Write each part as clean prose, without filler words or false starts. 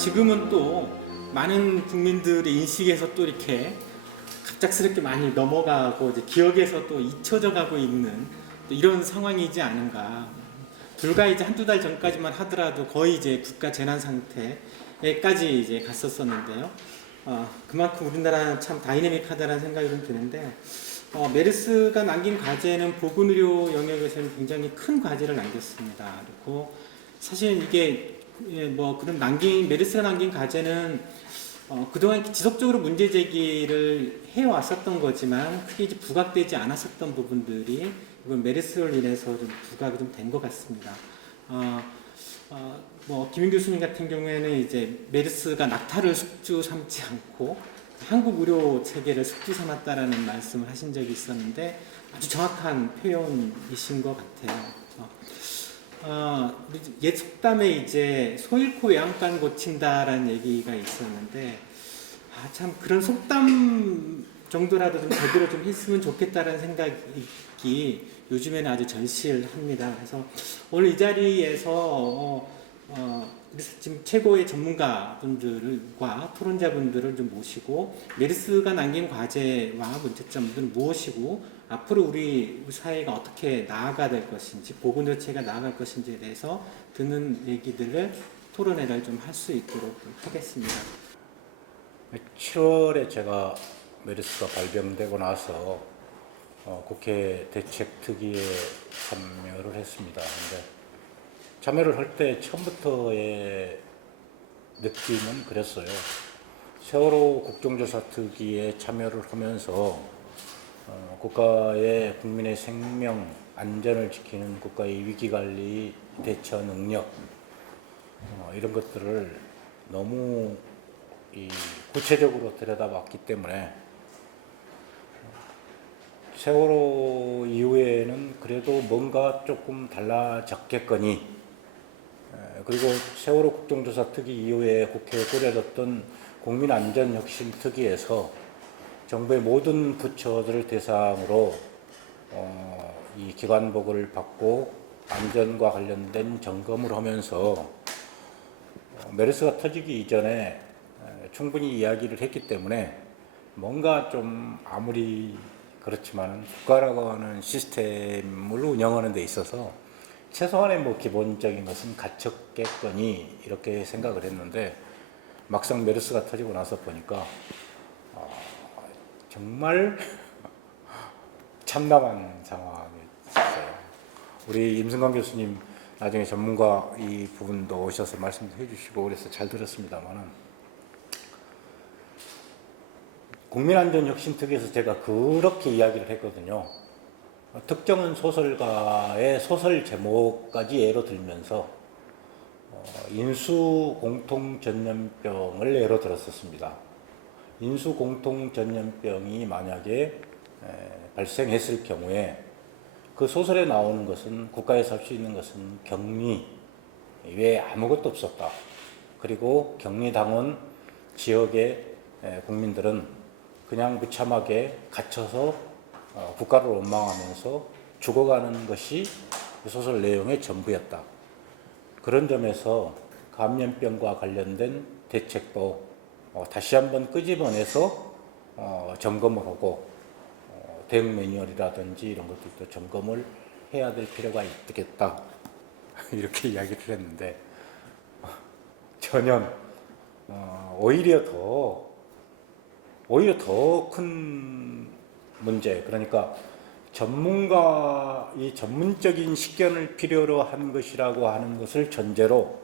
지금은 또 많은 국민들의 인식에서 또 이렇게 갑작스럽게 많이 넘어가고 이제 기억에서 또 잊혀져 가고 있는 또 이런 상황이지 않은가. 불과 이제 한두 달 전까지만 하더라도 거의 이제 국가 재난 상태에까지 이제 갔었었는데요. 그만큼 우리나라는 참 다이내믹하다는 생각이 좀 드는데, 메르스가 남긴 과제는 보건의료 영역에서는 굉장히 큰 과제를 남겼습니다. 그리고 사실 이게 그런 메르스가 남긴 과제는 그동안 지속적으로 문제 제기를 해왔었던 거지만 크게 이제 부각되지 않았었던 부분들이 이번 메르스로 인해서 좀 부각이 좀 된 것 같습니다. 김윤 교수님 같은 경우에는 이제 메르스가 낙타를 숙주 삼지 않고 한국 의료 체계를 숙주 삼았다라는 말씀을 하신 적이 있었는데 아주 정확한 표현이신 것 같아요. 옛 속담에 이제 소 잃고 외양간 고친다라는 얘기가 있었는데, 참 그런 속담 정도라도 좀 제대로 좀 했으면 좋겠다라는 생각이 요즘에는 아주 절실합니다. 그래서 오늘 이 자리에서 지금 최고의 전문가분들과 토론자분들을 좀 모시고 메르스가 남긴 과제와 문제점들을 무엇이고 앞으로 우리 사회가 어떻게 나아가야 될 것인지 보건의료체가 나아갈 것인지에 대해서 듣는 얘기들을 토론회를 좀 할 수 있도록 하겠습니다. 7월에 제가 메르스가 발병되고 나서 국회 대책특위에 참여를 했습니다. 근데 참여를 할 때 처음부터의 느낌은 그랬어요. 세월호 국정조사특위에 참여를 하면서 국가의 국민의 생명 안전을 지키는 국가의 위기관리 대처 능력 이런 것들을 너무 구체적으로 들여다봤기 때문에 세월호 이후에는 그래도 뭔가 조금 달라졌겠거니, 그리고 세월호 국정조사 특위 이후에 국회에 꾸려졌던 국민안전혁신특위에서 정부의 모든 부처들을 대상으로 이 기관복을 받고 안전과 관련된 점검을 하면서 메르스가 터지기 이전에 충분히 이야기를 했기 때문에 뭔가 좀 아무리 그렇지만 국가라고 하는 시스템을 운영하는 데 있어서 최소한의 기본적인 것은 갖췄겠거니 이렇게 생각을 했는데, 막상 메르스가 터지고 나서 보니까 정말 참담한 상황이었어요. 우리 임승관 교수님 나중에 전문가 이 부분도 오셔서 말씀도 해주시고 그래서 잘 들었습니다만은, 국민안전혁신특위에서 제가 그렇게 이야기를 했거든요. 특정한 소설가의 소설 제목까지 예로 들면서 인수공통전염병을 예로 들었었습니다. 인수공통전염병이 만약에 발생했을 경우에 그 소설에 나오는 것은, 국가에서 할 수 있는 것은 격리 외에 아무것도 없었다. 그리고 격리당원 지역의 국민들은 그냥 무참하게 갇혀서 국가를 원망하면서 죽어가는 것이 그 소설 내용의 전부였다. 그런 점에서 감염병과 관련된 대책도 다시 한번 끄집어내서 점검을 하고 대응 매뉴얼이라든지 이런 것들도 점검을 해야 될 필요가 있겠다. 이렇게 이야기를 했는데 전혀 오히려 더 큰 문제, 그러니까 전문가의 전문적인 식견을 필요로 한 것이라고 하는 것을 전제로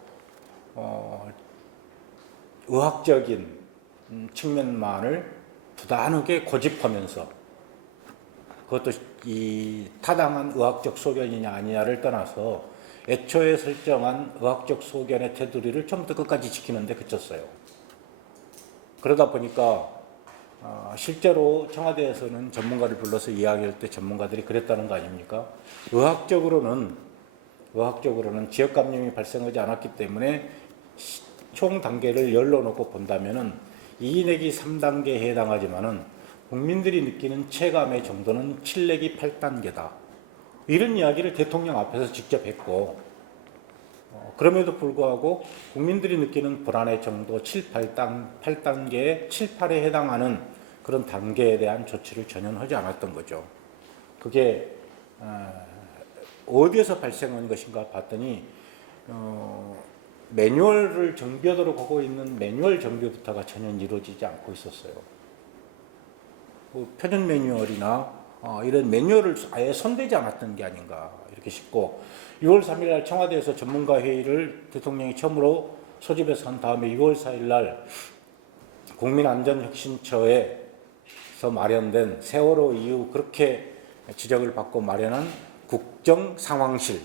의학적인 측면만을 부단하게 고집하면서, 그것도 이 타당한 의학적 소견이냐 아니냐를 떠나서 애초에 설정한 의학적 소견의 테두리를 처음부터 끝까지 지키는데 그쳤어요. 그러다 보니까 실제로 청와대에서는 전문가를 불러서 이야기할 때 전문가들이 그랬다는 거 아닙니까? 의학적으로는 지역 감염이 발생하지 않았기 때문에 총 단계를 열어놓고 본다면은 2 내기 3단계에 해당하지만은 국민들이 느끼는 체감의 정도는 7 내기 8단계다. 이런 이야기를 대통령 앞에서 직접 했고, 그럼에도 불구하고 국민들이 느끼는 불안의 정도 7, 8단계, 7, 8에 해당하는 그런 단계에 대한 조치를 전혀 하지 않았던 거죠. 그게 어디에서 발생한 것인가 봤더니 매뉴얼을 정비하도록 하고 있는 매뉴얼 정비부터가 전혀 이루어지지 않고 있었어요. 표준 매뉴얼이나 이런 매뉴얼을 아예 손대지 않았던 게 아닌가 이렇게 싶고 6월 3일 날 청와대에서 전문가 회의를 대통령이 처음으로 소집해서 한 다음에 6월 4일 날 국민안전혁신처에서 마련된 세월호 이후 그렇게 지적을 받고 마련한 국정상황실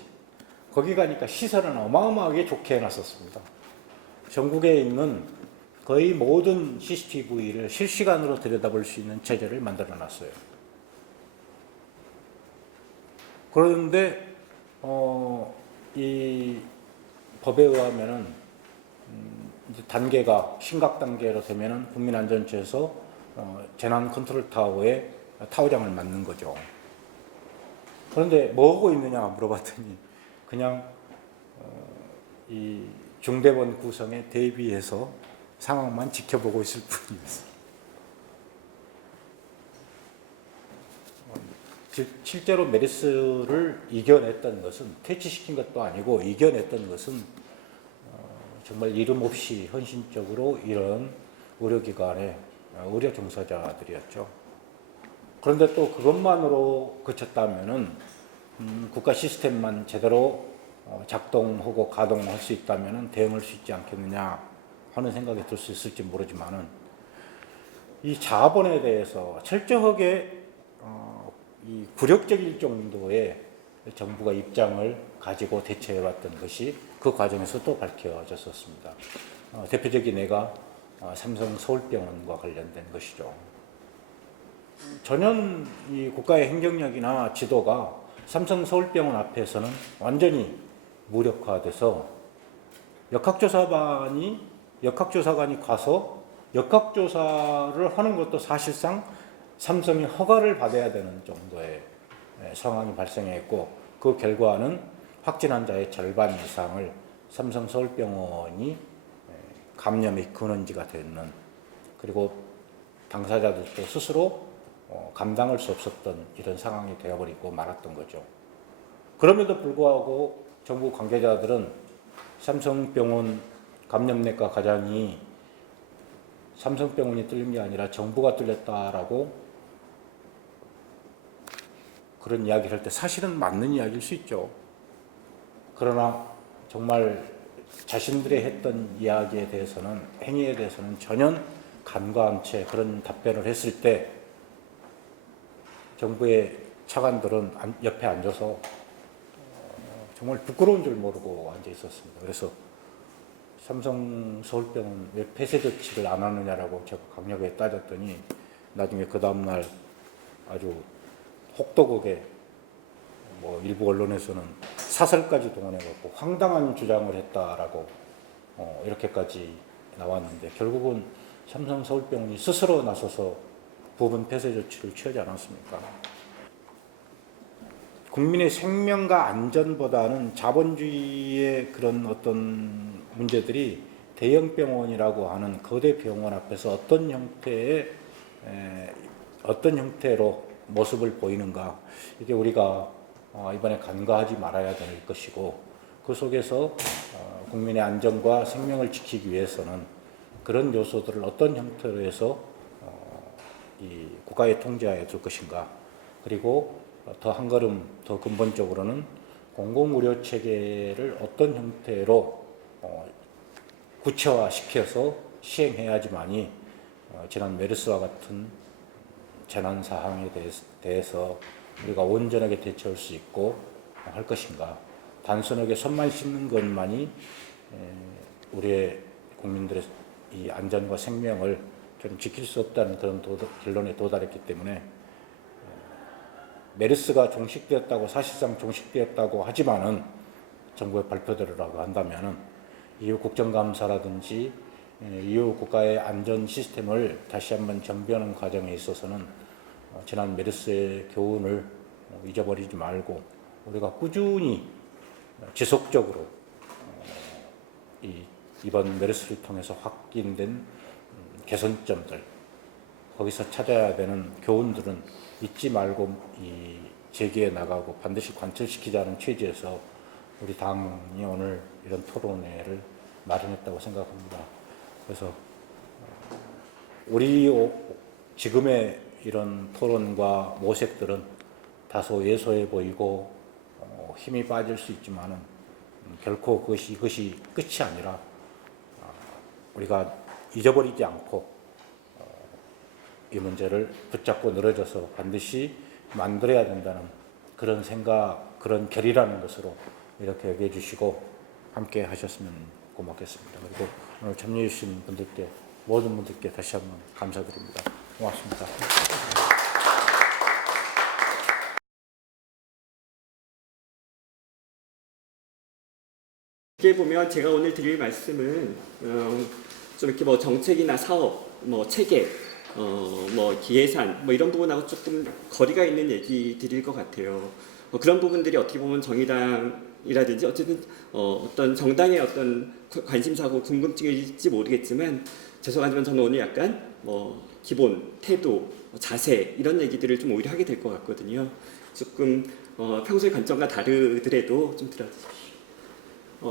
거기 가니까 시설은 어마어마하게 좋게 해놨었습니다. 전국에 있는 거의 모든 CCTV를 실시간으로 들여다볼 수 있는 체제를 만들어 놨어요. 그런데 이 법에 의하면은 이제 단계가 심각 단계로 되면은 국민안전처에서 재난 컨트롤 타워에 타워장을 맡는 거죠. 그런데 뭐 하고 있느냐 물어봤더니 그냥 이 중대본 구성에 대비해서 상황만 지켜보고 있을 뿐이었어요. 실제로 메르스를 이겨냈던 것은 퇴치시킨 것도 아니고 이겨냈던 것은 정말 이름 없이 헌신적으로 이런 의료기관의 의료 종사자들이었죠. 그런데 또 그것만으로 그쳤다면은 국가 시스템만 제대로 작동하고 가동할 수 있다면은 대응할 수 있지 않겠느냐 하는 생각이 들 수 있을지 모르지만은 이 자본에 대해서 철저하게 이 굴욕적일 정도의 정부가 입장을 가지고 대처해왔던 것이 그 과정에서 또 밝혀졌었습니다. 대표적인 예가 삼성 서울병원과 관련된 것이죠. 전혀 이 국가의 행정력이나 지도가 삼성 서울병원 앞에서는 완전히 무력화돼서 역학조사관이 가서 역학조사를 하는 것도 사실상 삼성이 허가를 받아야 되는 정도의 상황이 발생했고 그 결과는 확진 환자의 절반 이상을 삼성 서울병원이 감염의 근원지가 되는 그리고 당사자들도 스스로 감당할 수 없었던 이런 상황이 되어버리고 말았던 거죠. 그럼에도 불구하고 정부 관계자들은 삼성병원 감염내과 과장이 삼성병원이 뚫린 게 아니라 정부가 뚫렸다라고 그런 이야기를 할 때 사실은 맞는 이야기일 수 있죠. 그러나 정말 자신들이 했던 이야기에 대해서는 행위에 대해서는 전혀 간과한 채 그런 답변을 했을 때 정부의 차관들은 옆에 앉아서 정말 부끄러운 줄 모르고 앉아 있었습니다. 그래서 삼성 서울병원 왜 폐쇄 조치를 안 하느냐라고 제가 강력하게 따졌더니 나중에 그 다음날 아주 혹독하게 일부 언론에서는 사설까지 동원해갖고 황당한 주장을 했다라고 이렇게까지 나왔는데 결국은 삼성 서울병원이 스스로 나서서 부분 폐쇄 조치를 취하지 않았습니까? 국민의 생명과 안전보다는 자본주의의 그런 어떤 문제들이 대형 병원이라고 하는 거대 병원 앞에서 어떤 형태로 모습을 보이는가 이게 우리가 이번에 간과하지 말아야 될 것이고 그 속에서 국민의 안전과 생명을 지키기 위해서는 그런 요소들을 어떤 형태로 해서 이 국가의 통제하에 둘 것인가 그리고 더 한 걸음 더 근본적으로는 공공의료 체계를 어떤 형태로 구체화시켜서 시행해야지만이 지난 메르스와 같은 재난 사항에 대해서 우리가 온전하게 대처할 수 있고 할 것인가. 단순하게 손만 씻는 것만이 우리의 국민들의 이 안전과 생명을 좀 지킬 수 없다는 그런 결론에 도달했기 때문에 메르스가 종식되었다고 사실상 종식되었다고 하지만은 정부의 발표대로라고 한다면은 이후 국정감사라든지 이후 국가의 안전 시스템을 다시 한번 정비하는 과정에 있어서는 지난 메르스의 교훈을 잊어버리지 말고 우리가 꾸준히 지속적으로 이번 메르스를 통해서 확인된 개선점들, 거기서 찾아야 되는 교훈들은 잊지 말고 제기해 나가고 반드시 관철시키자는 취지에서 우리 당이 오늘 이런 토론회를 마련했다고 생각합니다. 그래서 우리 지금의 이런 토론과 모색들은 다소 예소해 보이고 힘이 빠질 수 있지만은 결코 이것이 끝이 아니라 우리가 잊어버리지 않고 이 문제를 붙잡고 늘어져서 반드시 만들어야 된다는 그런 생각, 그런 결의라는 것으로 이렇게 여겨 주시고 함께 하셨으면 고맙겠습니다. 그리고 오늘 참여해 주신 분들께, 모든 분들께 다시 한번 감사드립니다. 고맙습니다. 이렇게 보면 제가 오늘 드릴 말씀은 좀 이렇게 뭐 정책이나 사업, 뭐 체계, 뭐 예산, 뭐 이런 부분하고 조금 거리가 있는 얘기들일 것 같아요. 그런 부분들이 어떻게 보면 정의당이라든지 어쨌든 어떤 정당의 어떤 관심사고 궁금증일지 모르겠지만 죄송하지만 저는 오늘 약간 뭐 기본, 태도, 자세 이런 얘기들을 좀 오히려 하게 될 것 같거든요. 조금 평소의 관점과 다르더라도 좀 들어주십시오.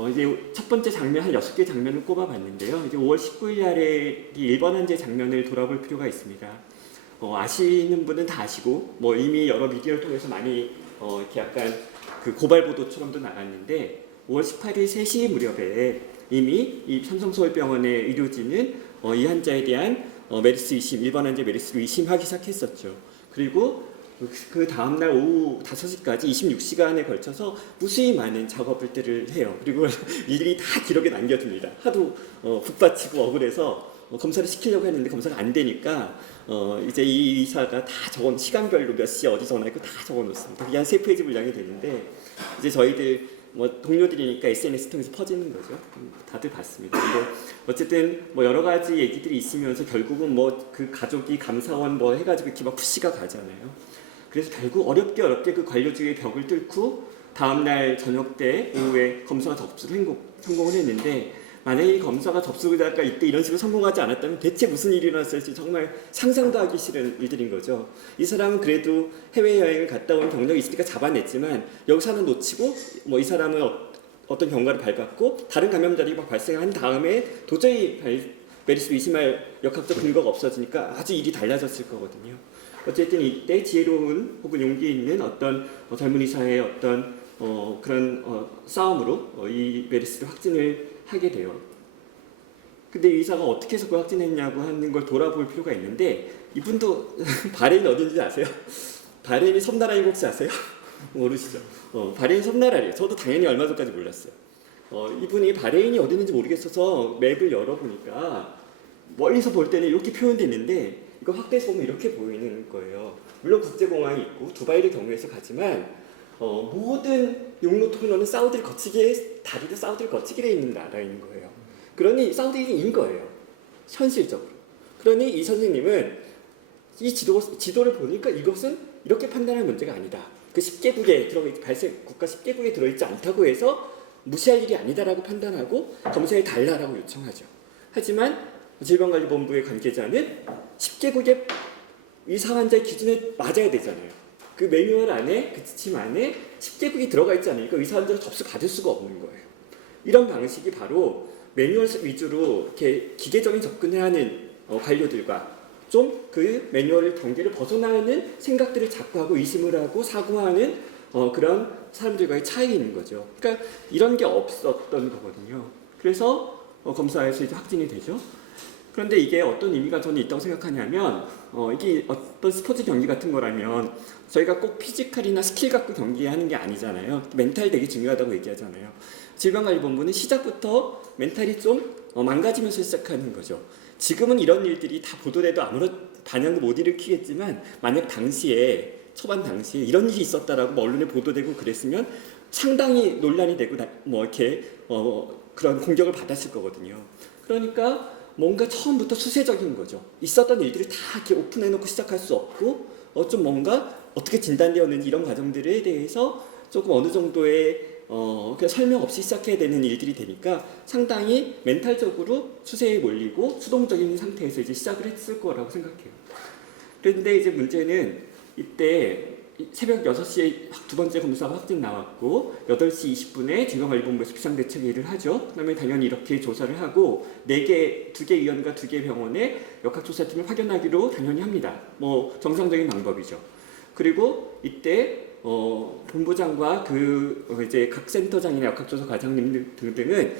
이제 첫 번째 장면 한 6개 장면을 꼽아봤는데요. 이제 5월 19일 날에 이 1번 한제 장면을 돌아볼 필요가 있습니다. 아시는 분은 다 아시고 뭐 이미 여러 미디어를 통해서 많이 이렇게 약간 그 고발 보도처럼도 나갔는데 5월 18일 3시 무렵에 이미 이 삼성서울병원의 의료진은 이 환자에 대한 메르스 의심, 1번 환자 메르스 의심하기 시작했었죠. 그리고 그 다음날 오후 5시까지 26시간에 걸쳐서 무수히 많은 작업들을 해요. 그리고 일일이 다 기록에 남겨줍니다. 하도 북받치고 억울해서 검사를 시키려고 했는데 검사가 안 되니까 이제 이 의사가 다 적은 시간별로 몇 시에 어디 전화했고 다 적어놓습니다. 그게 한 3페이지 분량이 되는데 이제 저희들 뭐 동료들이니까 SNS 통해서 퍼지는 거죠. 다들 봤습니다. 근데 어쨌든 뭐 여러 가지 얘기들이 있으면서 결국은 뭐 그 가족이 감사원 뭐 해가지고 이렇게 막 푸시가 가잖아요. 그래서 결국 어렵게 그 관료직의 벽을 뚫고 다음날 저녁 때 오후에 검사가 접수를 성공을 했는데 만약에 이 검사가 접수자가 이때 이런 식으로 성공하지 않았다면 대체 무슨 일이 일어났을지 정말 상상도 하기 싫은 일들인 거죠. 이 사람은 그래도 해외여행을 갔다 온 경력이 있으니까 잡아냈지만 여기서 하나 놓치고 뭐 이 사람은 어떤 경과를 밟았고 다른 감염자리가 발생한 다음에 도저히 메르스 의심할 역학적 근거가 없어지니까 아주 일이 달라졌을 거거든요. 어쨌든 이때 지혜로운 혹은 용기 있는 어떤 젊은 의사의 어떤 그런 싸움으로 이 메르스를 확진을 하게 돼요. 근데 이 의사가 어떻게 해서 그걸 확진했냐고 하는 걸 돌아볼 필요가 있는데 이분도 바레인 어딘지 아세요? 바레인이 섬나라인 거 혹시 아세요? 모르시죠? 바레인 섬나라래요. 저도 당연히 얼마 전까지 몰랐어요. 이분이 바레인이 어디 있는지 모르겠어서 맵을 열어보니까 멀리서 볼 때는 이렇게 표현되어 있는데 이거 확대해서 보면 이렇게 보이는 거예요. 물론 국제공항이 있고 두바이를 경유해서 가지만 모든 용로 통로는 사우디를 거치게 다리도 사우디를 거치게 돼 있는 나라인 거예요. 그러니 사우디인 거예요. 현실적으로. 그러니 이 선생님은 이 지도를 보니까 이것은 이렇게 판단할 문제가 아니다. 그 10개국에 발생 국가 10개국에 들어있지 않다고 해서 무시할 일이 아니다라고 판단하고 검사에 달라라고 요청하죠. 하지만 질병관리본부의 관계자는 10개국의 의사 환자의 기준에 맞아야 되잖아요. 그 매뉴얼 안에, 그 지침 안에 10개국이 들어가 있지 않으니까 의사 환자가 접수 받을 수가 없는 거예요. 이런 방식이 바로 매뉴얼 위주로 이렇게 기계적인 접근을 하는 관료들과 좀 그 매뉴얼 경계를 벗어나는 생각들을 자꾸 하고 의심을 하고 사고하는 그런 사람들과의 차이인 거죠. 그러니까 이런 게 없었던 거거든요. 그래서 검사에서 이제 확진이 되죠. 그런데 이게 어떤 의미가 저는 있다고 생각하냐면 이게 어떤 스포츠 경기 같은 거라면 저희가 꼭 피지컬이나 스킬 갖고 경기하는 게 아니잖아요. 멘탈 되게 중요하다고 얘기하잖아요. 질병관리본부는 시작부터 멘탈이 좀 망가지면서 시작하는 거죠. 지금은 이런 일들이 다 보도돼도 아무런 반향도 못 일으키겠지만 만약 당시에 초반 당시에 이런 일이 있었다라고 언론에 보도되고 그랬으면 상당히 논란이 되고 뭐 이렇게 그런 공격을 받았을 거거든요. 그러니까 뭔가 처음부터 수세적인 거죠. 있었던 일들을 다 이렇게 오픈해놓고 시작할 수 없고 좀 뭔가 어떻게 진단되었는지 이런 과정들에 대해서 조금 어느 정도의 그냥 설명 없이 시작해야 되는 일들이 되니까 상당히 멘탈적으로 수세에 몰리고 수동적인 상태에서 이제 시작을 했을 거라고 생각해요. 그런데 이제 문제는 이때 새벽 6시에 두 번째 검사가 확진 나왔고 8시 20분에 질병관리본부에서 비상대책회의를 하죠. 그다음에 당연히 이렇게 조사를 하고 2개 위원과 2개 병원의 역학조사팀을 확인하기로 당연히 합니다. 뭐 정상적인 방법이죠. 그리고 이때 본부장과 이제 각 센터장이나 역학조사 과장님 등등은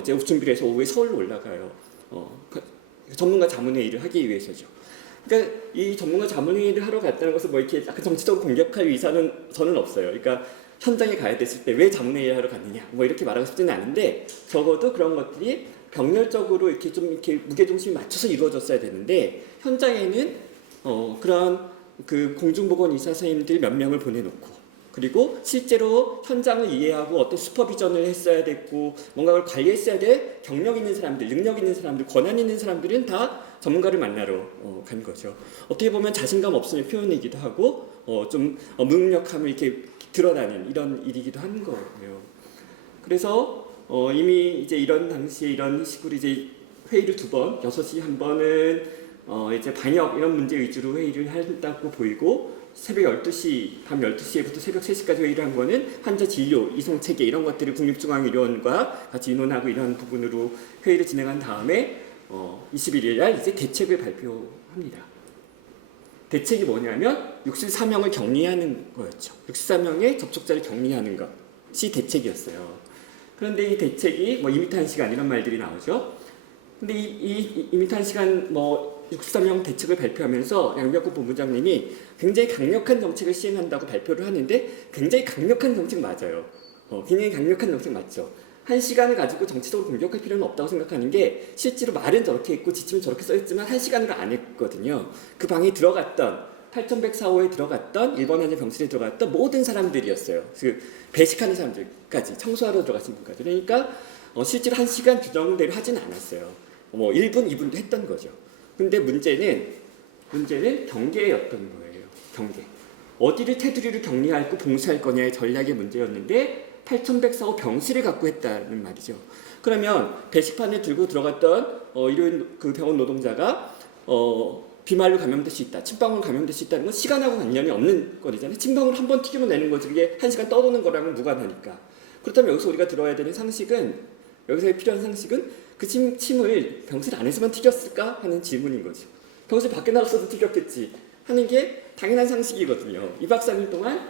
이제 준비를 해서 오후에 서울로 올라가요. 전문가 자문회의를 하기 위해서죠. 그러니까 이 전문가 자문회의를 하러 갔다는 것은 뭐 이렇게 약간 정치적으로 공격할 의사는 저는 없어요. 그러니까 현장에 가야 됐을 때 왜 자문회의를 하러 갔느냐 뭐 이렇게 말하고 싶지는 않은데 적어도 그런 것들이 병렬적으로 이렇게 좀 이렇게 무게중심이 맞춰서 이루어졌어야 되는데 현장에는 그런 그 공중보건의사 선생님들 몇 명을 보내놓고 그리고 실제로 현장을 이해하고 어떤 슈퍼비전을 했어야 됐고 뭔가를 관리했어야 될 경력 있는 사람들, 능력 있는 사람들, 권한 있는 사람들은 다 전문가를 만나러 간 거죠. 어떻게 보면 자신감 없음의 표현이기도 하고 좀 무능력함을 이렇게 드러나는 이런 일이기도 한 거예요. 그래서 이미 이제 이런 당시에 이런 식으로 이제 회의를 2번, 6시 한 번은 이제 방역 이런 문제 위주로 회의를 한다고 보이고 새벽 12시, 밤 12시에부터 새벽 3시까지 회의를 한 거는 환자 진료, 이송 체계 이런 것들을 국립중앙의료원과 같이 의논하고 이런 부분으로 회의를 진행한 다음에 21일 날 이제 대책을 발표합니다. 대책이 뭐냐면 64명을 격리하는 거였죠. 64명의 접촉자를 격리하는 것이 대책이었어요. 그런데 이 대책이 뭐 2m 1시간 이런 말들이 나오죠. 근데 이 2m 1시간 뭐 63명 대책을 발표하면서 양병국 본부장님이 굉장히 강력한 정책을 시행한다고 발표를 하는데 굉장히 강력한 정책 맞아요. 굉장히 강력한 정책 맞죠. 1시간을 가지고 정치적으로 공격할 필요는 없다고 생각하는 게 실제로 말은 저렇게 했고 지침은 저렇게 써있지만 1시간으로 안 했거든요. 그 방에 들어갔던 8104호에 들어갔던 일본 환자 병실에 들어갔던 모든 사람들이었어요. 그 배식하는 사람들까지 청소하러 들어가신 분까지. 그러니까 실제로 1시간 규정대로 하진 않았어요. 뭐 1분, 2분도 했던 거죠. 근데 문제는 경계였던 거예요. 경계. 어디를 테두리로 격리하고 봉쇄할 거냐의 전략의 문제였는데 8104호 병실을 갖고 했다는 말이죠. 그러면 배식판을 들고 들어갔던 일요일 그 병원 노동자가 비말로 감염될 수 있다, 침방울로 감염될 수 있다는 건 시간하고 관련이 없는 거잖아요. 침방울 한 번 튀기면 되는 거지. 그게 1시간 떠도는 거랑은 무관하니까. 그렇다면 여기서 우리가 들어야 되는 상식은, 여기서 필요한 상식은 그 침을 병실 안에서만 튀겼을까 하는 질문인 거죠. 병실 밖에 나갔어도 튀겼겠지 하는 게 당연한 상식이거든요. 2박 3일 동안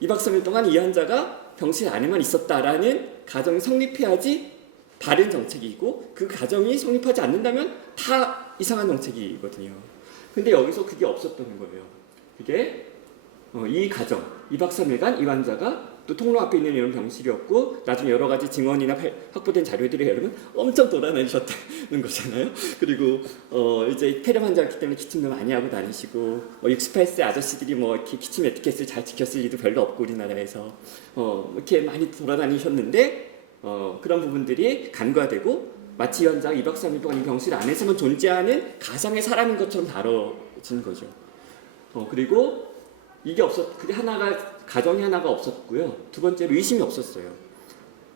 이 환자가 병실 안에만 있었다라는 가정이 성립해야지 바른 정책이고 그 가정이 성립하지 않는다면 다 이상한 정책이거든요. 근데 여기서 그게 없었던 거예요. 그게 이 가정, 2박 3일간 이 환자가 또 통로 앞에 있는 이런 병실이었고 나중에 여러 가지 증언이나 확보된 자료들이 여러분 엄청 돌아다니셨다는 거잖아요. 그리고 이제 폐렴 환자였기 때문에 기침도 많이 하고 다니시고 68세 아저씨들이 뭐 이렇게 기침 에티켓을 잘 지켰을 일도 별로 없고 우리나라에서 이렇게 많이 돌아다니셨는데 그런 부분들이 간과되고 마치 이 환자가 2박 3일 동안 이 병실 안에서만 존재하는 가상의 사람인 것처럼 다뤄진 거죠. 그리고 그게 가정이 하나가 없었고요. 두 번째로 의심이 없었어요.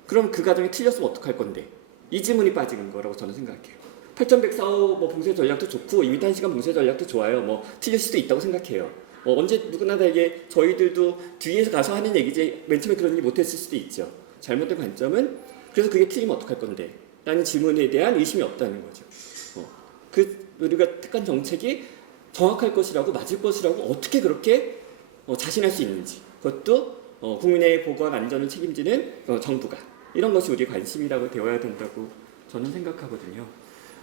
그럼 그 가정이 틀렸으면 어떡할 건데? 이 질문이 빠지는 거라고 저는 생각해요. 8104호 뭐 봉쇄 전략도 좋고 2m 1시간 봉쇄 전략도 좋아요. 뭐 틀릴 수도 있다고 생각해요. 언제 누구나 다 이게 저희들도 뒤에서 가서 하는 얘기지 맨 처음에 그런 일 못했을 수도 있죠. 잘못된 관점은 그래서 그게 틀리면 어떡할 건데? 라는 질문에 대한 의심이 없다는 거죠. 우리가 택한 정책이 정확할 것이라고 맞을 것이라고 어떻게 그렇게 자신할 수 있는지 그것도 국민의 보건 안전을 책임지는 정부가 이런 것이 우리의 관심이라고 되어야 된다고 저는 생각하거든요.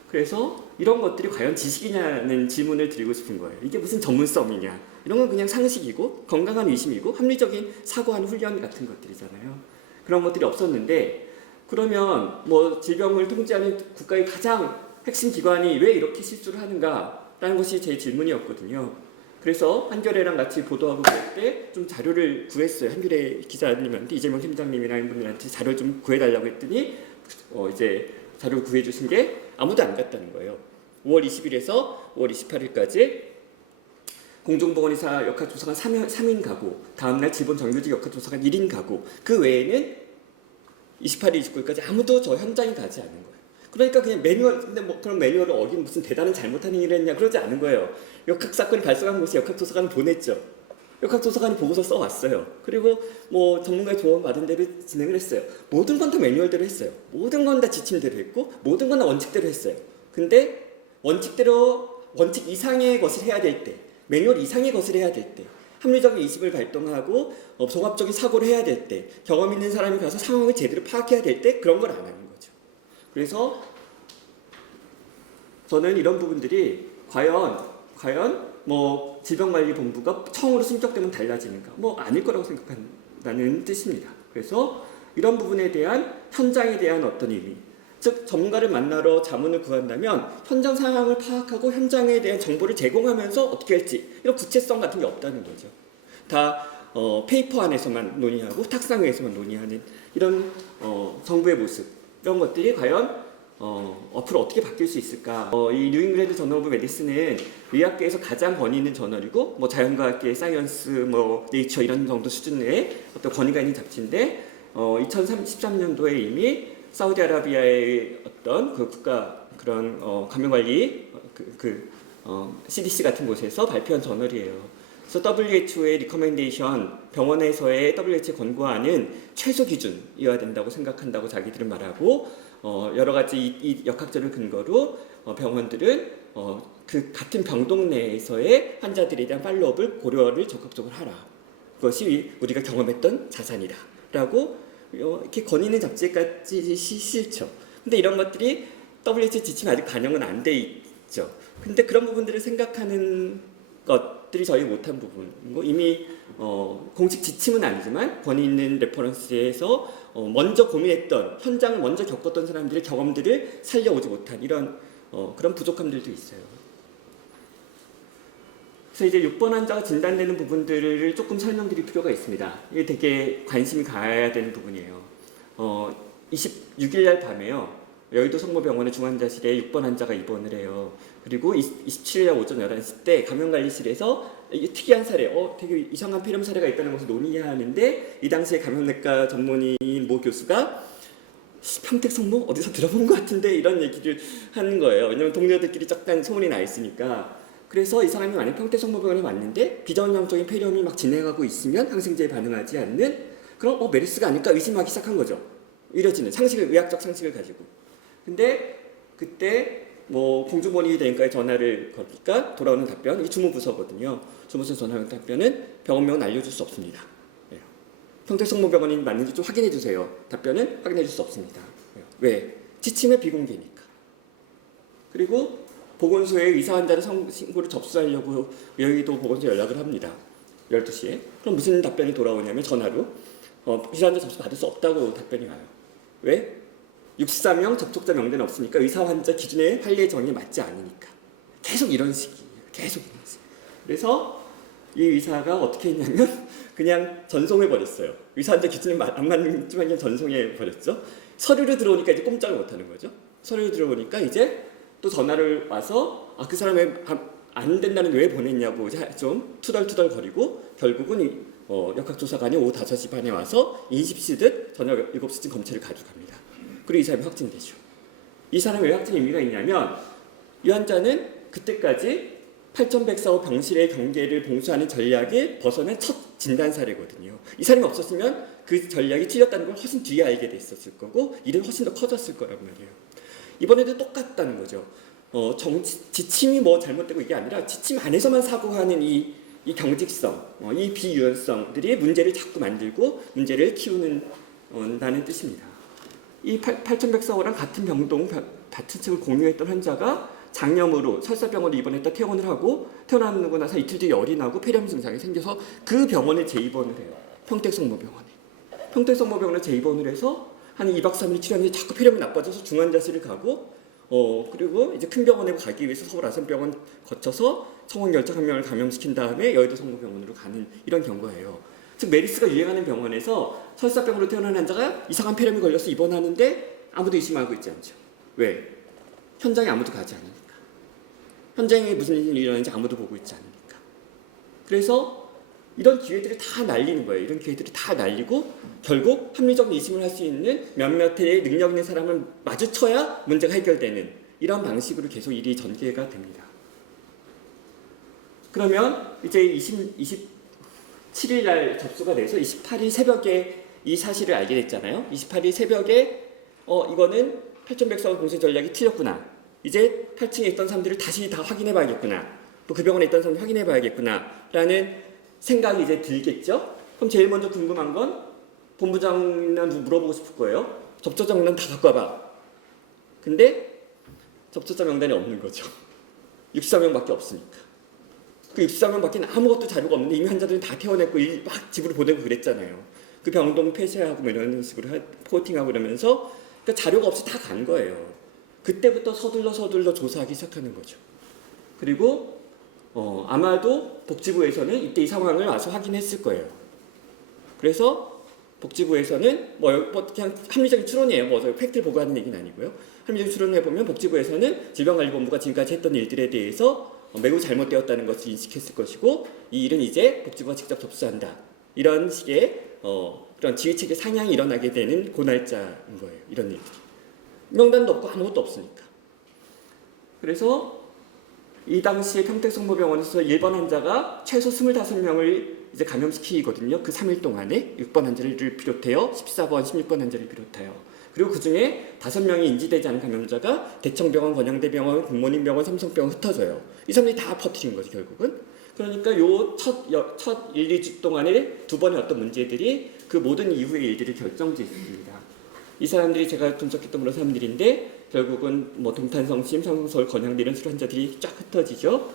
그래서 이런 것들이 과연 지식이냐는 질문을 드리고 싶은 거예요. 이게 무슨 전문성이냐? 이런 건 그냥 상식이고 건강한 의심이고 합리적인 사고하는 훈련 같은 것들이잖아요. 그런 것들이 없었는데 그러면 뭐 질병을 통제하는 국가의 가장 핵심 기관이 왜 이렇게 실수를 하는가라는 것이 제 질문이었거든요. 그래서 한겨레랑 같이 보도하고 그럴 때 좀 자료를 구했어요. 한겨레 기자님한테 이재명 팀장님이라는 분들한테 자료 좀 구해달라고 했더니 이제 자료를 구해주신 게 아무도 안 갔다는 거예요. 5월 20일에서 5월 28일까지 공중보건의사 역학조사관 3인 가구, 다음날 지본 정규직 역학조사관 1인 가구, 그 외에는 28일, 29일까지 아무도 저 현장에 가지 않는 거예요. 그러니까 그냥 매뉴얼, 근데 뭐 그런 매뉴얼을 어긴 무슨 대단한 잘못한 일을 했냐 그러지 않은 거예요. 역학사건이 발생한 곳에 역학조사관을 보냈죠. 역학조사관이 보고서 써왔어요. 그리고 뭐 전문가의 조언 받은 대로 진행을 했어요. 모든 건 다 매뉴얼대로 했어요. 모든 건 다 지침대로 했고 모든 건 다 원칙대로 했어요. 근데 원칙 이상의 것을 해야 될 때, 매뉴얼 이상의 것을 해야 될 때, 합리적인 이심을 발동하고 종합적인 사고를 해야 될 때, 경험 있는 사람이 가서 상황을 제대로 파악해야 될 때 그런 걸 안 하는 거죠. 그래서 저는 이런 부분들이 과연 뭐 질병관리본부가 처음으로 승격되면 달라지는가? 뭐 아닐 거라고 생각한다는 뜻입니다. 그래서 이런 부분에 대한 현장에 대한 어떤 의미, 즉 전문가를 만나러 자문을 구한다면 현장 상황을 파악하고 현장에 대한 정보를 제공하면서 어떻게 할지 이런 구체성 같은 게 없다는 거죠. 다 페이퍼 안에서만 논의하고 탁상회에서만 논의하는 이런 정부의 모습, 이런 것들이 과연 앞으로 어떻게 바뀔 수 있을까? 이 뉴잉글랜드 저널 오브 메디슨은 의학계에서 가장 권위 있는 저널이고 뭐 자연과학계, 사이언스, 뭐 네이처 이런 정도 수준의 어떤 권위가 있는 잡지인데 2013년도에 이미 사우디아라비아의 어떤 그 국가 그런 감염관리 CDC 같은 곳에서 발표한 저널이에요. 그래서 WHO의 리커멘데이션, 병원에서의 WHO 권고하는 최소 기준이어야 된다고 생각한다고 자기들은 말하고 여러 가지 이 역학적을 근거로 병원들은 그 같은 병동 내에서의 환자들에 대한 팔로업을 고려를 적극적으로 하라. 그것이 우리가 경험했던 자산이다라고 이렇게 권위 있는 잡지까지 실죠. 근데 이런 것들이 WHO 지침에 아직 반영은 안 돼 있죠. 근데 그런 부분들을 생각하는 것들이 저희 못한 부분이고 이미 공식 지침은 아니지만 권위 있는 레퍼런스에서 먼저 고민했던 현장을 먼저 겪었던 사람들의 경험들을 살려오지 못한 이런 그런 부족함들도 있어요. 그래서 이제 6번 환자가 진단되는 부분들을 조금 설명드릴 필요가 있습니다. 이게 되게 관심이 가야 되는 부분이에요. 26일 날 밤에요. 여의도 성모병원의 중환자실에 6번 환자가 입원을 해요. 그리고 27일 날 오전 11시 때 감염관리실에서 특이한 사례, 되게 이상한 폐렴 사례가 있다는 것을 논의하는데 이 당시에 감염내과 전문의인 모 교수가 평택 성모 어디서 들어본 것 같은데 이런 얘기를 하는 거예요. 왜냐면 동료들끼리 쩍단 소문이 나 있으니까. 그래서 이 사람이 만약 평택 성모병원에 왔는데 비전형적인 폐렴이 막 진행하고 있으면 항생제에 반응하지 않는 그럼 메르스가 아닐까 의심하기 시작한 거죠. 이뤄지는 의학적 상식을 가지고. 근데 그때 뭐 공중보건이 대행과에 전화를 거니까 돌아오는 답변, 이게 주무부서거든요. 주무부서 전화하는 답변은 병원명은 알려줄 수 없습니다. 평택성모병원이 맞는지 좀 확인해 주세요. 답변은 확인해 줄 수 없습니다. 왜? 지침의 비공개니까. 그리고 보건소에 의사 환자를 신고를 접수하려고 여의도 보건소 연락을 합니다. 12시에. 그럼 무슨 답변이 돌아오냐면 전화로 의사 환자 접수 받을 수 없다고 답변이 와요. 왜? 64명 접촉자 명단이 없으니까 의사 환자 기준의 판례 정의에 맞지 않으니까. 계속 이런 식이에요. 계속 이런 식. 그래서 이 의사가 어떻게 했냐면 그냥 전송해 버렸어요. 의사 환자 기준에 안 맞지만 그냥 전송해 버렸죠. 서류로 들어오니까 이제 꼼짝을 못 하는 거죠. 서류로 들어오니까 이제 또 전화를 와서 그 사람이 안 된다는 왜 보냈냐고 좀 투덜투덜 거리고 결국은 역학조사관이 오후 5시 반에 와서 인식시듯 저녁 7시쯤 검체를 가져갑니다. 그리고 이 사람이 확진되죠. 이 사람이 왜 확진 의미가 있냐면 이 환자는 그때까지 8104호 병실의 경계를 봉쇄하는 전략에 벗어난 첫 진단 사례거든요. 이 사람이 없었으면 그 전략이 틀렸다는 걸 훨씬 뒤에 알게 됐었을 거고 일은 훨씬 더 커졌을 거란 말이에요. 이번에도 똑같다는 거죠. 지침이 뭐 잘못되고 이게 아니라 지침 안에서만 사고하는 이 경직성, 이 비유연성들이 문제를 자꾸 만들고 문제를 키우는다는 뜻입니다. 이 8104호랑 같은 병동 같은 층을 공유했던 환자가 장염으로 설사병원에 입원했다 퇴원을 하고 퇴원하고 나서 이틀 뒤에 열이 나고 폐렴 증상이 생겨서 그 병원에 재입원을 해요. 평택성모병원에. 평택성모병원에 재입원을 해서 한 2박 3일 치료하는데 자꾸 폐렴이 나빠져서 중환자실을 가고 그리고 이제 큰 병원에 가기 위해서 서울 아산병원 거쳐서 성원열차 한 명을 감염시킨 다음에 여의도 성모병원으로 가는 이런 경우예요. 즉 메르스가 유행하는 병원에서 설사병으로 태어난 환자가 이상한 폐렴이 걸려서 입원하는데 아무도 의심하고 있지 않죠. 왜? 현장에 아무도 가지 않으니까. 현장에 무슨 일이 일어나는지 아무도 보고 있지 않으니까. 그래서 이런 기회들을 다 날리는 거예요. 이런 기회들을 다 날리고 결국 합리적 의심을 할 수 있는 몇몇의 능력 있는 사람을 마주쳐야 문제가 해결되는 이런 방식으로 계속 일이 전개가 됩니다. 그러면 이제 27일 날 접수가 돼서 28일 새벽에 이 사실을 알게 됐잖아요. 28일 새벽에 이거는 8104호 공세 전략이 틀렸구나. 이제 8층에 있던 사람들을 다시 다 확인해 봐야겠구나. 또 그 병원에 있던 사람들 확인해 봐야겠구나. 라는 생각이 이제 들겠죠. 그럼 제일 먼저 궁금한 건 본부장이나 물어보고 싶을 거예요. 접촉자 명단 다 갖고 와봐. 근데 접촉자 명단이 없는 거죠. 64명밖에 없으니까. 그 64명밖에 아무것도 자료가 없는데 이미 환자들은 다 퇴원했고 막 집으로 보내고 그랬잖아요. 그 병동 폐쇄하고 뭐 이런 식으로 포팅하고 이러면서 그러니까 자료가 없이 다 간 거예요. 그때부터 서둘러 조사하기 시작하는 거죠. 그리고 아마도 복지부에서는 이때 이 상황을 와서 확인했을 거예요. 그래서 복지부에서는 그냥 합리적인 추론이에요. 팩트를 보고하는 얘기는 아니고요. 합리적인 추론을 해보면 복지부에서는 질병관리본부가 지금까지 했던 일들에 대해서 매우 잘못되었다는 것을 인식했을 것이고 이 일은 이제 복지부가 직접 접수한다. 이런 식의 그런 지휘체계 상향이 일어나게 되는 고날짜인 거예요. 이런 일들이. 명단도 없고 아무것도 없으니까. 그래서 이 당시에 평택성모병원에서 1번 환자가 최소 25명을 이제 감염시키거든요. 그 3일 동안에 6번 환자를 비롯해요. 14번, 16번 환자를 비롯해요. 그리고 그 중에 5명이 인지되지 않은 감염자가 대청병원, 건양대병원, 굿모닝병원, 삼성병원 흩어져요. 이 사람들이 다 퍼뜨린 거죠, 결국은. 그러니까 요 첫 1, 2주 동안에 두 번의 어떤 문제들이 그 모든 이후의 일들을 결정짓습니다. 이 사람들이 제가 분석했던 그런 사람들인데 결국은 뭐 동탄성심, 삼성서울, 건양대 이런 식으로 환자들이 쫙 흩어지죠.